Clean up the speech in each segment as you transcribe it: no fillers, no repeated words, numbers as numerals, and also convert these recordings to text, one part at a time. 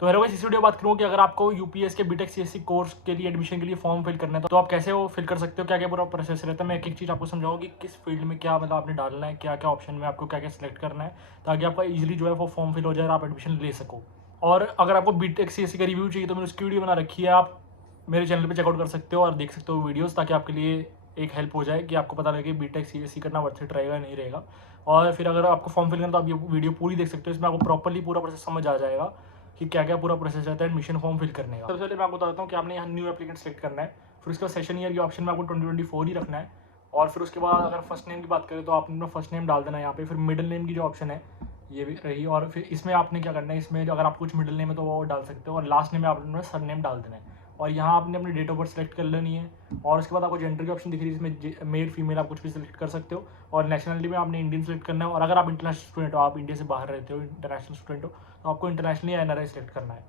तो hello guys, इस video में बात करूँ कि अगर आपको यूपीएस के बीटेक सीएससी कोर्स के लिए एडमिशन के लिए फॉर्म फिल करना है तो आप कैसे वो फिल कर सकते हो, क्या क्या पूरा प्रोसेस रहता है। मैं एक एक चीज़ आपको समझाऊंगा कि किस फील्ड में क्या मतलब आपने डालना है, क्या क्या ऑप्शन में आपको क्या क्या सिलेक्ट करना है, ताकि आपका इजीली जो है वो फॉर्म फिल हो जाए और आप एडमिशन ले सको। और अगर आपको बीटेक सीएससी का रिव्यू चाहिए तो मैंने उसकी वीडियो बना रखी है, आप मेरे चैनल पर चेकआउट कर सकते हो और देख सकते हो वीडियोज़, ताकि आपके लिए एक हेल्प हो जाए कि आपको पता लगे बीटेक सीएससी करना वर्थ इट रहेगा नहीं रहेगा। और फिर अगर आपको फॉर्म फिल करना तो आप ये वीडियो पूरी देख सकते हो, इसमें आपको प्रॉपरली पूरा प्रोसेस समझ आ जाएगा कि क्या क्या पूरा प्रोसेस रहता है एडमिशन फॉर्म फिल करने का। सबसे पहले मैं आपको बताता हूँ कि आपने यहाँ न्यू एप्लीकेंट सेलेक्ट करना है, फिर उसके बाद सेशन ईयर के ऑप्शन में आपको 2024 ही रखना है। और फिर उसके बाद अगर फर्स्ट नेम की बात करें तो आपने अपना फर्स्ट नेम डाल देना है यहाँ पे, फिर मिडिल नेम की जो ऑप्शन है ये भी रही। और फिर इसमें आपने क्या करना है, इसमें अगर आप कुछ मिडिल नेम है तो वो डाल सकते हो, और लास्ट नेम में आपने सर नेम डाल देना है। और यहाँ आपने अपनी डेट ऑफ बर्थ सेलेक्ट कर लेनी है। और उसके बाद आपको जेंडर की ऑप्शन दिख रही है, इसमें मेल फीमेल आप कुछ भी सिलेक्ट कर सकते हो। और नेशनलिटी में आपने इंडियन सेलेक्ट करना है, और अगर आप इंटरनेशनल स्टूडेंट हो, आप इंडिया से बाहर रहते हो, इंटरनेशनल स्टूडेंट हो, तो आपको इंटरनेशनली एनआरआई सेलेक्ट करना है।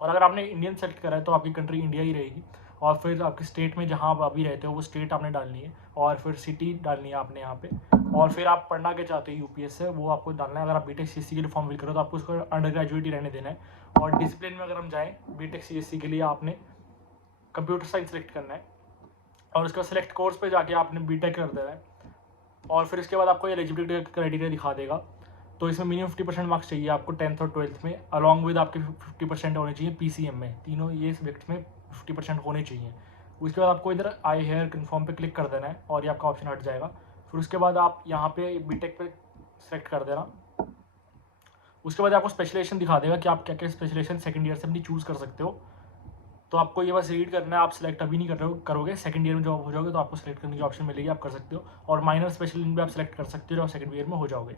और अगर आपने इंडियन सेलेक्ट करा है तो आपकी कंट्री इंडिया ही रहेगी। और फिर आपके स्टेट में जहाँ आप अभी रहते हो वो स्टेट आपने डालनी है, और फिर सिटी डालनी है आपने यहाँ पे। और फिर आप पढ़ना क्या चाहते हो यूपीएस से वो आपको डालना है। अगर आप बीटेक सीएससी के लिए फॉर्म फिल करो तो आपको उसको अंडर ग्रेजुएट ही रहने देना है। और डिसिप्लिन में अगर हम जाएँ बीटेक सीएससी के लिए आपने कंप्यूटर साइंस सेलेक्ट करना है, और उसके बाद सेलेक्ट कोर्स पे जाके आपने बीटेक कर देना है। और फिर इसके बाद आपको ये एलिजिबिलिटी क्राइटेरिया दिखा देगा। तो इसमें मिनिमम 50% मार्क्स चाहिए आपको 10th और 12th में, अलॉन्ग विद आपके 50% होने चाहिए पीसीएम में, तीनों ये सब्जेक्ट्स में 50% होने चाहिए। उसके बाद आपको इधर आई हेयर कन्फर्म पे क्लिक कर देना है और ये आपका ऑप्शन हट जाएगा। फिर उसके बाद आप यहाँ पे बीटेक पे सेलेक्ट कर देना। उसके बाद आपको स्पेशलाइजेशन दिखा देगा कि आप क्या क्या स्पेशलाइजेशन सेकंड ईयर से अपनी चूज़ कर सकते हो। तो आपको ये बस रीड करना है, आप सेलेक्ट अभी नहीं कर रहे हो, करोगे सेकंड ईयर में जॉब हो जाओगे तो आपको सेलेक्ट करने की ऑप्शन मिलेगी, आप कर सकते हो। और माइनर स्पेशल भी आप सेलेक्ट कर सकते हो जब सेकंड ईयर में हो जाओगे।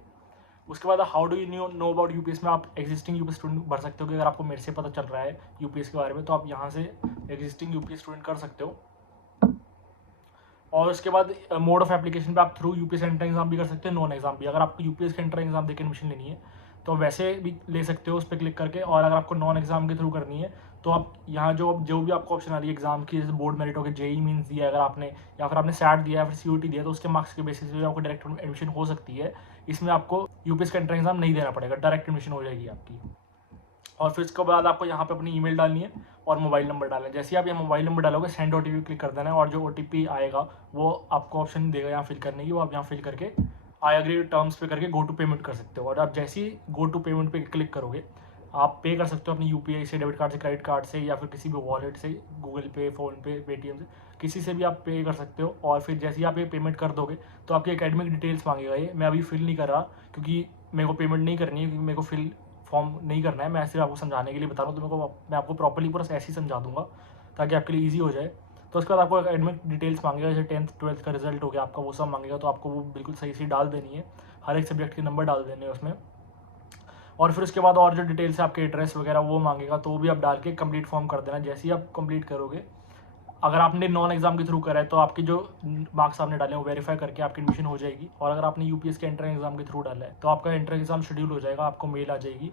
उसके बाद how do you know about UPS में आप एग्जिस्टिंग यूपीएस स्टूडेंट भर सकते हो कि अगर आपको मेरे से पता चल रहा है यूपीएस के बारे में तो आप यहाँ से एग्जिस्टिंग यूपीएस स्टूडेंट कर सकते हो। और उसके बाद मोड ऑफ एप्लीकेशन पे आप थ्रू यूपीएस एंट्रेंस एग्जाम भी कर सकते हो, नॉन एग्जाम भी। अगर आपको यूपीएस के एंट्रेंस एग्जाम देकर एडमिशन लेनी है तो वैसे भी ले सकते हो उस पर क्लिक करके। और अगर आपको नॉन एग्जाम के थ्रू करनी है तो आप यहाँ जो भी आपको ऑप्शन आ रही है एग्जाम की, जैसे बोर्ड मेरिट हो गया, जेई मीन्स दिया अगर आपने, या फिर आपने सैट दिया या फिर सीयूटी दिया, तो उसके मार्क्स के बेसिस पे आपको डायरेक्ट एडमिशन हो सकती है। इसमें आपको यूपीएस का एंट्रेंस एग्जाम नहीं देना पड़ेगा, डायरेक्ट एडमिशन हो जाएगी आपकी। और फिर इसके बाद आपको यहाँ पे अपनी ईमेल डालनी है और मोबाइल नंबर डालना है। जैसे ही आप ये मोबाइल नंबर डालोगे सेंड ओटीपी क्लिक कर देना है, और जो ओटीपी आएगा वो आपको ऑप्शन देगा यहाँ फिल करने की, वो आप यहाँ फिल करके आई एग्री टर्म्स पे करके गो टू पेमेंट कर सकते हो। और आप जैसे ही गो टू पेमेंट पे क्लिक करोगे आप पे कर सकते हो अपनी यूपीआई से, डेबिट कार्ड से, क्रेडिट कार्ड से, या फिर किसी भी वॉलेट से, गूगल पे, फ़ोन पे, पेटीएम से, किसी से भी आप पे कर सकते हो। और फिर जैसे ही आप ये पेमेंट कर दोगे तो आपकी एकेडमिक डिटेल्स मांगेगा। ये मैं अभी फिल नहीं कर रहा क्योंकि मेरे को पेमेंट नहीं करनी है, क्योंकि मेरे को फिल फॉर्म नहीं करना है, मैं सिर्फ आपको समझाने के लिए बता रहा हूँ। तो मैं आपको प्रॉपर्ली पूरा ऐसे ही समझा दूंगा ताकि आपके लिए ईजी हो जाए। तो उसके बाद आपको एकेडमिक डिटेल्स मांगेगा, जैसे 10th 12th का रिजल्ट हो गया आपका, वो सब मांगेगा। तो आपको वो बिल्कुल सही से डाल देनी है, हर एक सब्जेक्ट के नंबर डाल देने हैं उसमें। और फिर उसके बाद और जो डिटेल्स है आपके एड्रेस वगैरह वो मांगेगा, तो वो भी आप डाल के कंप्लीट फॉर्म कर देना। जैसे ही आप कंप्लीट करोगे, अगर आपने नॉन एग्जाम के थ्रू करा है तो आपके जो मार्क्स आपने डाले हैं वो वेरीफाई करके आपकी एडमिशन हो जाएगी। और अगर आपने यूपीएस के एंट्रेंस एग्जाम के थ्रू डाला है तो आपका एंट्रेंस एग्जाम शेड्यूल हो जाएगा, आपको मेल आ जाएगी,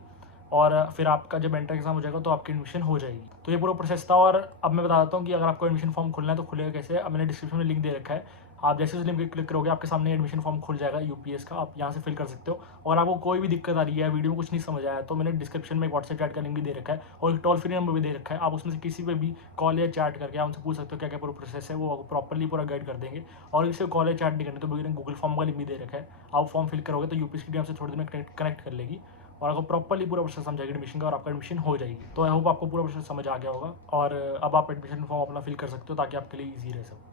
और फिर आपका जब एंट्रेंस एग्जाम हो जाएगा तो आपकी एडमिशन हो जाएगी। तो ये पूरा प्रोसेस था। और अब मैं बता देता हूँ कि अगर आपको एडमिशन फॉर्म खुलना है तो खुलेगा कैसे। अब मैंने डिस्क्रिप्शन में लिंक दे रखा है, आप जैसे उस लिंक पर क्लिक करोगे आपके सामने एडमिशन फॉर्म खुल जाएगा यूपीएस का, आप यहाँ से फिल कर सकते हो। और आपको कोई भी दिक्कत आ रही है, वीडियो में कुछ नहीं समझ आया, तो मैंने डिस्क्रिप्शन में एक व्हाट्सएप चैट का लिंक भी दे रखा है और एक टोल फ्री नंबर भी दे रखा है। आप उसमें से किसी पे भी कॉल या चैट करके आप उनसे पूछ सकते हो क्या क्या पूरा प्रोसेस है, वो प्रॉपरली पूरा गाइड कर देंगे। और इसे कॉल या चैट नहीं करनी तो मैंने गूगल फॉर्म का लिंक भी दे रखा है, आप फॉर्म फिल करोगे तो यूपीएस की टीम से थोड़ी देर में कनेक्ट कर लेगी और आपको प्रॉपरली पूरा प्रोसेस समझाएगी एडमिशन का, और आपका एडमिशन हो जाएगी। तो आई होप आपको पूरा प्रोसेस समझ आ गया होगा, और अब आप एडमिशन फॉर्म अपना फिल कर सकते हो ताकि आपके लिए ईजी रहे सब।